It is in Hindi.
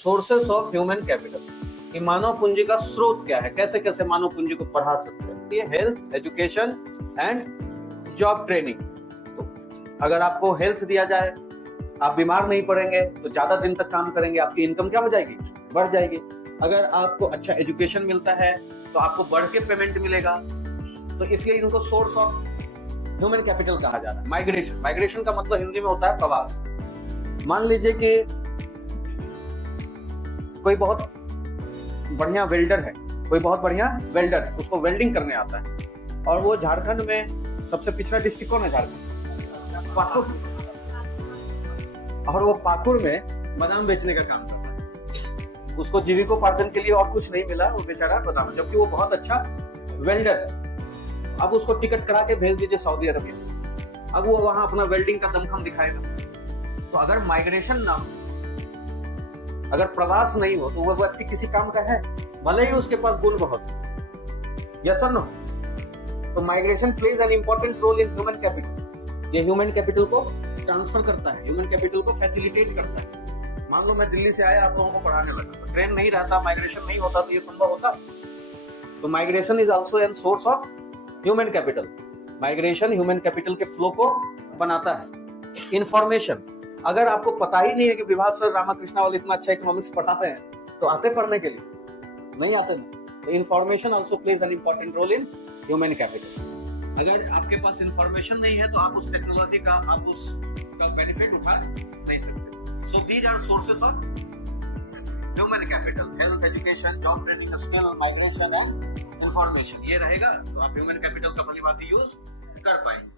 सोर्सेस ऑफ ह्यूमन कैपिटल, कि मानव पूंजी का स्रोत क्या है, कैसे कैसे मानव पूंजी को बढ़ा सकते हैं। ये health, education and job training. तो अगर आपको हेल्थ दिया जाए, आप बीमार नहीं पड़ेंगे तो ज्यादा दिन तक काम करेंगे, आपकी इनकम क्या हो जाएगी, बढ़ जाएगी। अगर आपको अच्छा एजुकेशन मिलता है तो आपको बढ़ के पेमेंट मिलेगा। तो इसलिए इनको सोर्स ऑफ ह्यूमन कैपिटल कहा जा रहा है। माइग्रेशन, माइग्रेशन का मतलब हिंदी में होता है प्रवास। मान लीजिए कि कोई बहुत बढ़िया वेल्डर है, उसको वेल्डिंग करने आता है, और वो झारखंड में सबसे पिछड़ा डिस्ट्रिक्ट कौन है, झारखंड, पाकुड़, और वो पाकुड़ में बादाम बेचने का काम करता है। उसको जीविकोपार्जन के लिए और कुछ नहीं मिला, वो बेचारा बादाम, जबकि वो बहुत अच्छा वेल्डर है। अब उसको टिकट करा के भेज दीजिए सऊदी अरबिया, अब वो वहां अपना वेल्डिंग का दमखम दिखाएगा। तो अगर माइग्रेशन ना हो, अगर प्रवास नहीं हो, तो वो व्यक्ति किसी काम का है, भले ही उसके पास गुण बहुत। यस और नो? तो migration plays an important role in human capital. ये ह्यूमन कैपिटल को ट्रांसफर करता है, ह्यूमन कैपिटल को फैसिलिटेट करता है। मान लो मैं दिल्ली से आया, आप लोगों को पढ़ाने लगा, तो ट्रेन नहीं रहता, माइग्रेशन नहीं होता, तो ये संभव होता। तो migration is also an source of human capital. Migration human capital के फ्लो को बनाता है। इंफॉर्मेशन, अगर आपको पता ही नहीं है कि विभाग सर रामाकृष्णा वाले इतना अच्छा इकोनॉमिक्स पढ़ाते हैं, तो आते पढ़ने के लिए, नहीं आते नहीं। तो information also plays an important role in human capital. अगर आपके पास इंफॉर्मेशन नहीं है, तो आप उस टेक्नोलॉजी का, आप उसका बेनिफिट उठा नहीं सकते। So these are sources of human capital: health, education, job training, skill, migration and information. ये रहेगा तो आप ह्यूमन कैपिटल का भली भांति यूज कर पाएंगे।